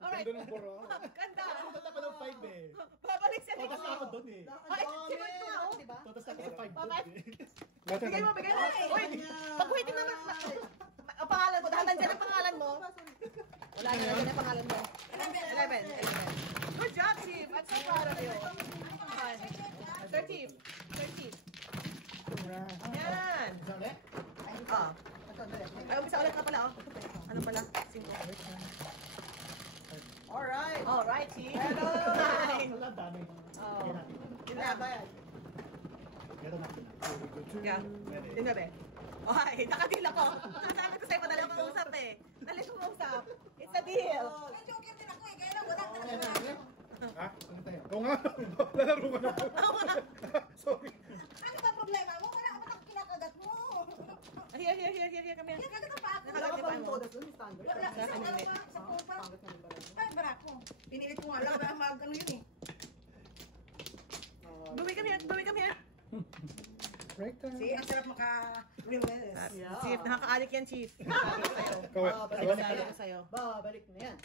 Alright. Ganda ng bora. Ganda. Punta pa ng 5 eh. Babalik siya Totas dito. na ako doon eh. Ay, si Mark na, oh. Diba? Totas na ako sa 5 Bakit? doon eh. Bigay mo. Wait, pag-waiting naman. Ang pangalan mo, dahan dyan ang pangalan mo. Wala na dyan ang pangalan mo. 11. Good job, Chief. I'm so proud of you. 30. Yan. Isa ulit? Ah. Ay, umpisa ulit na pala, oh. Ano pala? 5. Alright. Alright, Chief. Hello. Wala, dami. Oh. Yan natin. Kailangan ba yan? Meron natin. Yeah. Yun na ba? Okay, nakadil ako. Sasabi ko sa'yo, madali akong usap eh. Dali ko usap. It's a deal. Ay, joker din ako eh. Kaya lang, wala talaga. Ha? Ano tayo? Oo nga. Lalaro ka na. Sorry. Ano ba problema mo? Wala ka ba ang kinakagat mo? Here, come here. Yan, agad ang pa ako. Wala ka Parang todas doon, standard. Wala, isang ano pa, sa pupa. Ay, barako. Pinilit ko nga lang, mag-ano yun eh. Bumi, come here. Right time. See, ang sarap maka-reminisce. Yeah. Chief, nakaka-addict yan, Chief. Sabi ko sa'yo. Sabi ko sa'yo. Babalik na yan.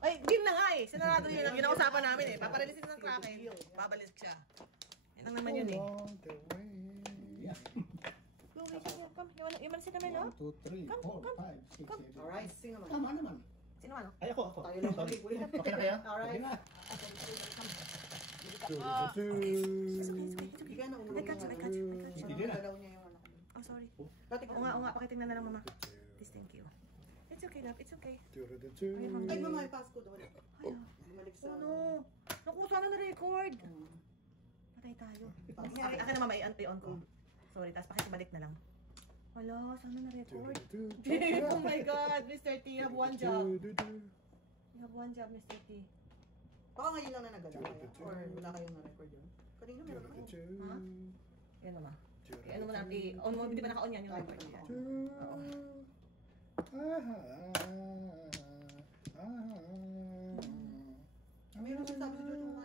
Ay, game na nga eh. Sinarado yun ang ginausapan namin eh. Paparalisin ng kraken. Babalik siya. Yan ang naman yun eh. Along the way. Yeah. Bumi, come. You wanna sit naman, no? 1, 2, 3, Come, 4, come. 5, 6, Come. 7. Alright, sing naman. Tama naman. Sino ano? Ay, ako. Tayo lang Sorry. ulit, kuya. Okay na kaya? Alright. Okay na. Hindi ka na I umulong got you, I ng got you, I got you. Hindi na. Galaw niya yung ano. Oh, sorry. Dati Oo nga, pakitingnan na lang, mama. Please, thank you. It's okay, love. It's okay. Ay, mama, ipas ko doon. Ay, Bumalik sa... oh no. Naku, sana na-record. Patay tayo. Akin na mama, i-on ko. Sorry, tapos pakikibalik na lang. Wala, sana na-record. Oh my God, Mr. T, you have one job. You have one job, Mr. T. Baka ngayon lang na nagalaw kaya? Or wala kayong na-record yun? Kanina meron ako. Ha? Yan mama. Ano mo natin, on mo, hindi ba naka-on yan yung record yan? Meron sa sabi ko yung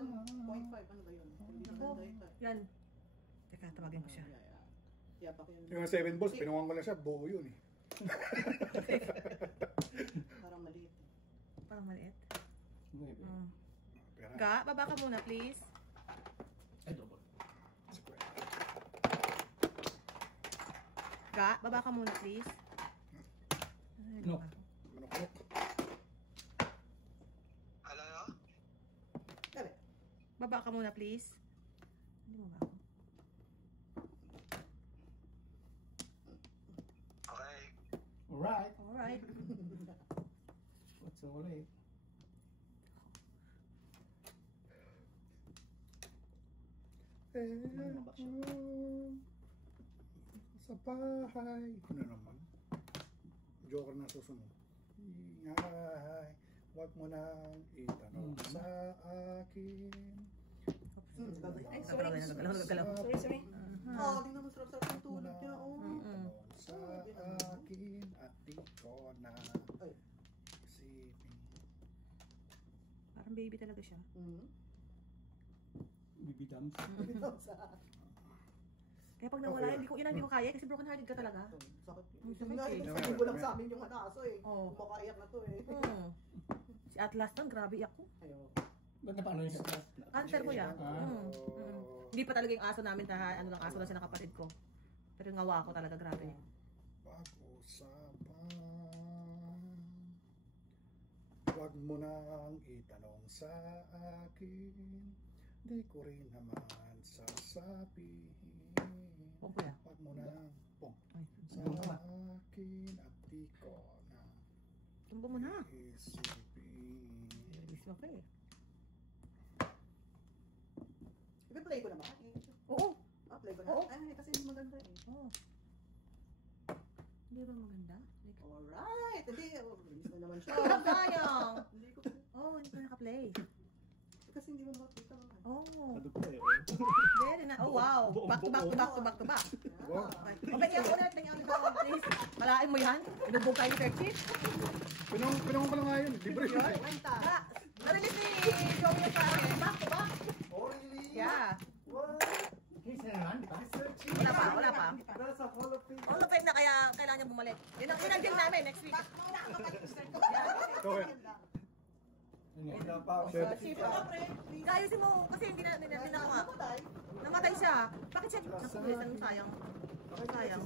1.5, ano ba yun? Hindi na ganda ito. Yan. Teka, tawagin ko siya. Tiyapak ko yun. Yung 7 balls, pinuwang ko na siya, buo yun eh. Parang maliit. Parang maliit. Okay. Pera. Ga, baba ka muna, please. Ay, double. Ga, baba ka muna, please. Ay, No. baba. Manok-manok. Dali. Baba ka muna, please. Hindi mo ba ako? Alright. Alright. What's so late? Sa bahay. Ano naman? Joker na susunod. Ingay, wag mo nang itanong sa akin. Ay, sorry. Nagalaw. Sorry. Oh, tingnan mo sarap-sarap yung tulog niya. Oh. Itanong sa akin at di ko na Ay. isipin. Parang baby talaga siya. Bibi dams. Kaya pag nawala, hindi ko kaya kasi broken hearted ka talaga. Sakit. Sakit Sabi nga, eh. sabi ko lang sa amin yung aso eh. Oo. Kumakayak na to eh. Si Atlas lang, grabe iyak ko. Ayaw. Ba't na paano yung sa Cancer ko yan. Ah. Hindi pa talaga yung aso namin, ano lang aso lang siya ng kapatid ko. Pero yung ngawa ko talaga, grabe. Pag-usapan. Wag mo nang itanong sa akin. Di ko rin naman sasabihin. Oh, kuya. Wag mo nang Ay, sa akin at di ko na tumbo mo na. isipin. Isip ako eh. Ipi-play ko na ba? Oo. Play ko na? Oo. Ay, kasi hindi maganda eh. Oo. Hindi ba maganda? Like, Alright! Hindi, release na naman siya. oh, sayang. Hindi ko, Hindi ko naka-play. kasi hindi mo makakita naman. Oh, Ano po eh? very na. Oh, wow. Back to back to back to back to back. Wow. Okay, kaya ulit. Tingnan ko, please. Malain mo yan. Inubog kayo ni Kerchit. Pinunong ko lang nga yun. Libre yun. Kwenta. Narilis ni Joey yung parang back to back. Oh, really? Yeah. What? Case na naman, di ba? Wala pa. That's a Hall of Fame. All of fame na kaya kailangan niya bumalik. Yun ang deal namin next week. Okay. Ano Chef. Chief, ayusin mo kasi hindi na nakawa. Namatay siya. Bakit siya? Nakulisan mo sayang. Sayang.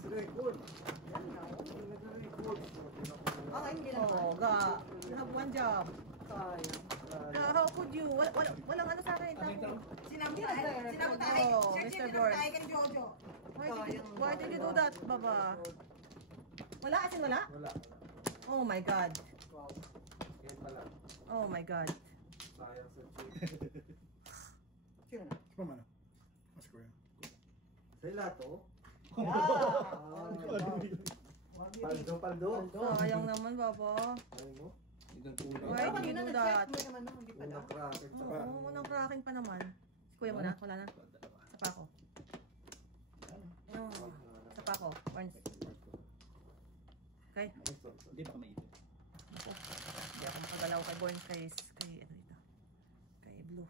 Okay, hindi na. Oh, ga. You have one job. How could you? Walang ano sa akin. Sinamutay. Sinamutay. Oh, Search Mr. yung Board. sinamutay ka ni Jojo. Why did you do that, Baba? Wala? Asin wala? Wala. Oh my God. Yan pala. Oh my God. Sayang sa chip. Sino na? Si Mama na. Mas ko yan. Sa'yo lahat to? Paldo. Sayang naman, Baba. Ano mo? Why Pero do you kanina do nag-check that? mo naman no, hindi pala. Unang cracker. Oo, unang cracking pa naman. Si Kuya mo na? Wala na? Sa pa ako. Sa pa ako. Orange. Okay. Hindi pa maipit. Hindi ako makagalaw kay Born kay ano dito. Kay Blue.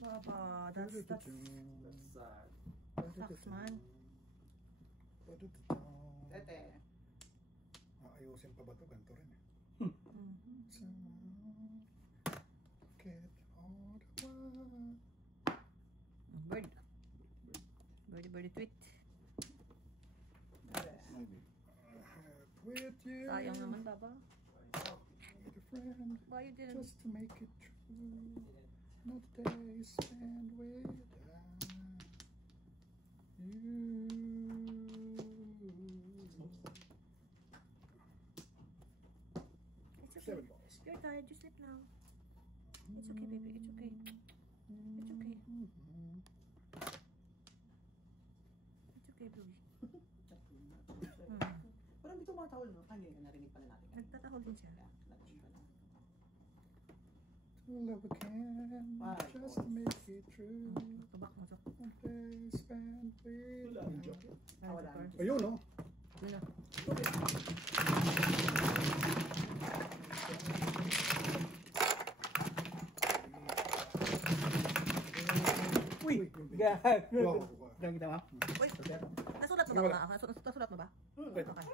Baba, that's That's sad. sucks man. Tete. Ayusin pa ba ito? Ganito rin eh. Mhm. So, get all the while. Bird. Birdie tweet. With you. Sayang naman, Baba. With a friend. Why you didn't? Just to make it true. Not days spent with It's okay. 7 balls. You're tired. You sleep now. It's okay, baby. It's okay. It's okay. It's okay, Bluey. Parang dito mga tawal, no? Ano yun, narinig pala natin. Nagtatahol din siya. Narinig pala. To love again. Just to make it true. Tubak mo, Sok. Not days spent with Wala. Ayun, no? Yun na. Uy! Wow, wow. Gagawin kita mo? Uy, nasulat mo ba? Nasulat mo ba? Wait. Okay.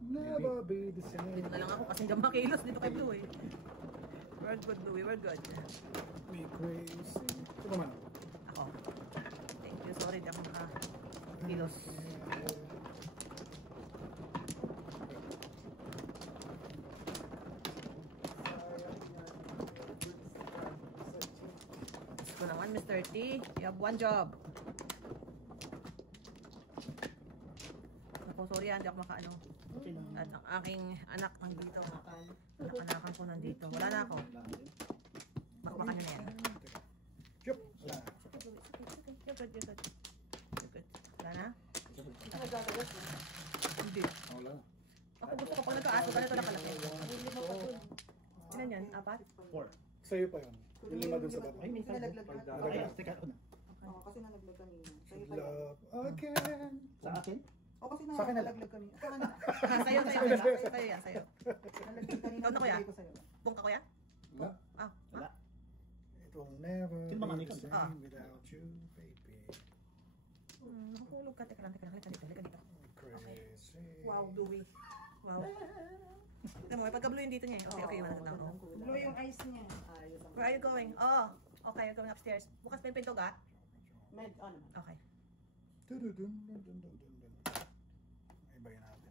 Never be the same. Dito na lang ako kasi hindi makilos dito kay Blue eh. We're good, Bluey. We're good. Me crazy. Ito naman. Ako. Thank you. Sorry, di ako nakakilos. Ito naman, Mr. T. You have one job. Ako, sorry hindi ako makaano. At ang aking anak nandito. Anak-anakan ko nandito. Wala na ako. Bakbakan nyo na yan. Yup. Wala. You're good, you're good. You're good. Wala na? Hindi. Wala. Ako gusto ko pag nagka-aso, ganito na kalaki. Ilan yan? Apat? 4. Sa'yo pa yun. Yung lima dun sa baba. Ay, minsan. Nalaglag ka. Ay, teka. Ano? Oo, kasi nalaglag kanina. Sa'yo pa yun. Love again. Sa akin? Oo, kasi Sa akin na lang. nalaglag kanina. Sa akin na. Sa'yo, sa'yo yan, sa'yo. Nalaglag kanina. Ikaw na, kuya? Bigay ko sa'yo. Pung ka kuya? Wala. Ah, Wala. It will never Sino ba be mami the ka? same without you, baby. Nakulog ka. Teka lang, halika dito. Crazy. Wow, Bluey. Wow. Tignan mo, may pagka-blue yung dito niya eh. Okay, okay, wala na tao. Blue yung eyes niya. Ayos ang- Where are you going? Oh, okay, you're going upstairs. Bukas pa yung pinto ka? Med, ano? Okay. Dun. Ibayin natin.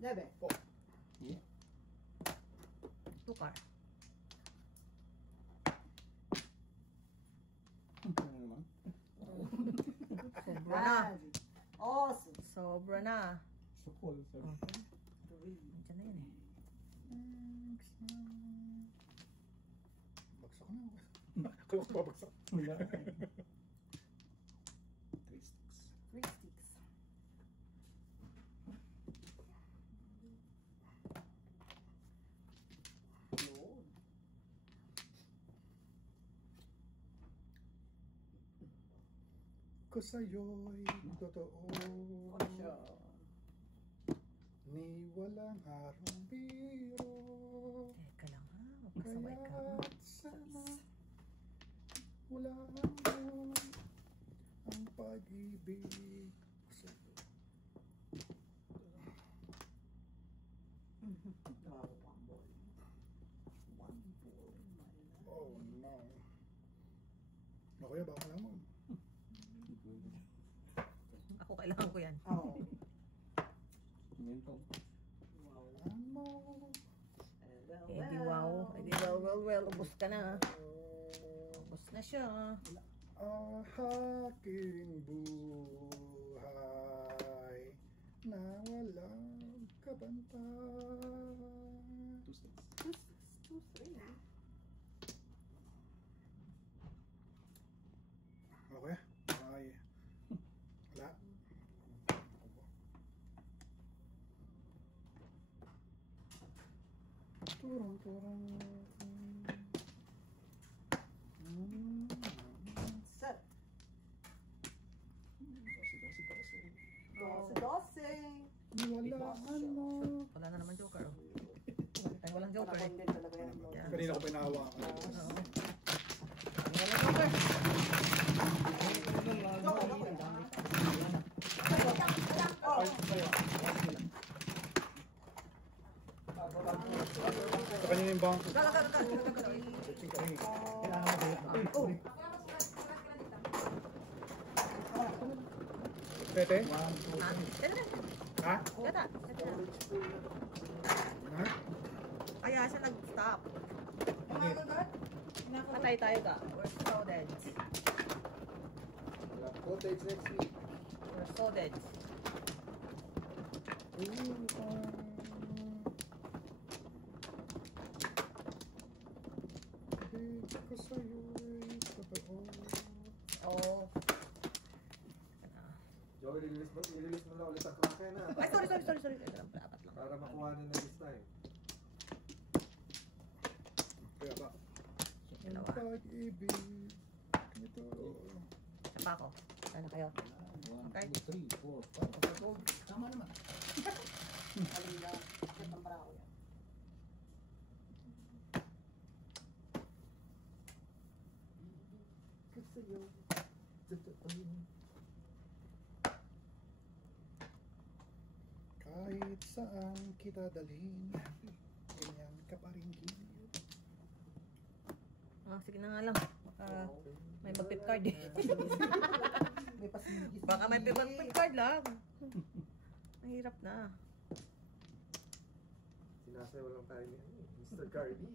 Lebe. Tukar. Ano naman? Sobra na. Awesome. Sobra na. Sukol. Sabi. Nandiyan na yun eh. Bagsak na. Kaya ko babagsak. Wala. 3 sticks. 3 sticks. Yun. Ko sa'yo'y totoo. Siya. Ni walang harong biro. Teka lang ha. Magpasaway ka. Kaya't sana wala mo ang pag-ibig ko sa'yo. Wow, one ball. One ball. Oh no. Kuya, baka naman. Ako kailangan ko yan. Oo. Ngayon to. Wow. Ano? Eh di wow. Eh di wow. Well, ubos ka na. Ubos na siya. Aking buhay na walang kabantay. 2 sticks. 2, 3. Okay? Ay. Wala. Turang. Set. Dosi. 12. Wala ano. Wala na naman joker. Ay, walang joker. Parang din talaga yan. Yeah. Kanina ko pinahawakan. Oo. Walang joker. Sa kanina yung bangko. Oh, Pwede? ha? Ha? Yata. Ha? Kaya siya nag-stop. Hindi. Patay tayo ka. We're so dead. Cottage next week. We're so dead. Ko sa'yo'y totoo. Oh. Joey, i-release mo na ulit ang Kraken na. Ay, sorry. Apat lang. Para makuha na this time. Kaya ba? Dalawa. Pag-ibig nito. Isa pa ako. Ano kayo? 1, Okay. 2, 3, 4, 5. Tama naman. Alam na. Set ang brako yan. Kasi yun. Kahit saan kita dalhin, ganyan ka pa rin gilid. Ah, sige na nga lang. Baka may mag-pip card eh. May pasigis. Baka may mag-pip card lang. Mahirap na. Sinasayaw lang tayo ni Mr. Cardi.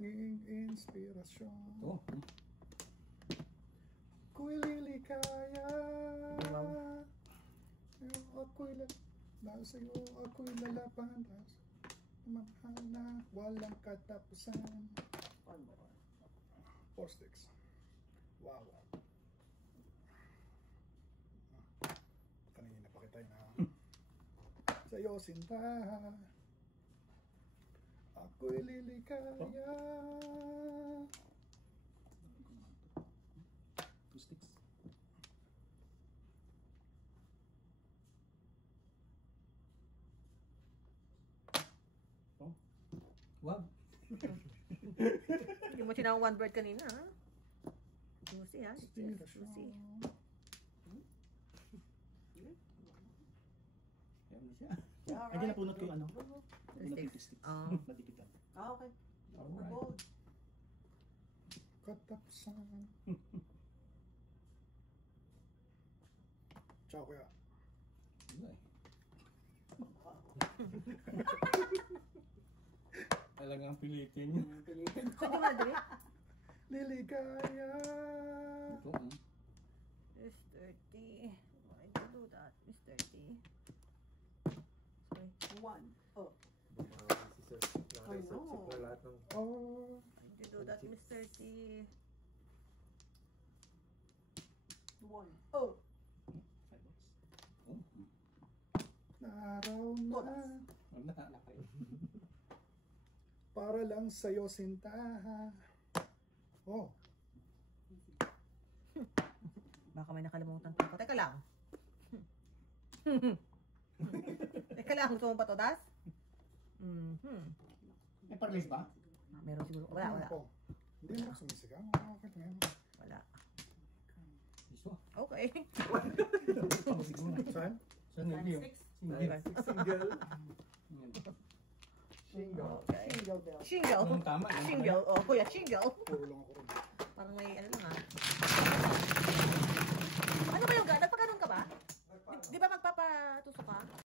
Nging inspirasyon, Ito. ako'y lilikaya. Ako'y dahil sa'yo, ako'y lalaban. Mahal na walang katapusan. 4 sticks. Wow. Kanina pa kita na. Sa'yo sinta, ako'y lilikaya. 2 sticks. Oh. Wag. Hindi mo sinawang one bird kanina, ha? Juicy, ha? It's just Inspirasyon. juicy. Ayan na siya. Ay, di napunot ko yung ano. Napunot yung Sticks. sticks. Ah. Nadikit lang. Okay. Alright. Gold. Katapusan. Ciao kuya. Ay. Talagang pilitin niya. Sige, Madre. Liligaya. Ito, Mr. T. Why do you do that, Mr. T? Sorry. 1. Oh. Si Sir, nakaka-search na lahat ng Oh, Why do you do that, Mr. T? 1. Oh. 5 bucks. Oh. naraw na. Wala na kayo. Para lang sa'yo sinta. Oh, Baka may nakalimutan ko. Teka lang. Teka lang, gusto mong patodas? May parlis ba? Meron siguro. Wala. ako. Hindi mo ako sumisigaw. Okay, ngayon. Wala. Iso. Okay. Ako siguro. Saan? Sa review. Okay. single. Shingle. Okay. Single bell. Shingle. Anong tama? Anong Shingle. Oh, kuya, shingle. Puro lang ako rin. Parang may ano lang, ha? Ano ba yung nagpaganon ka ba? Magtuso ka?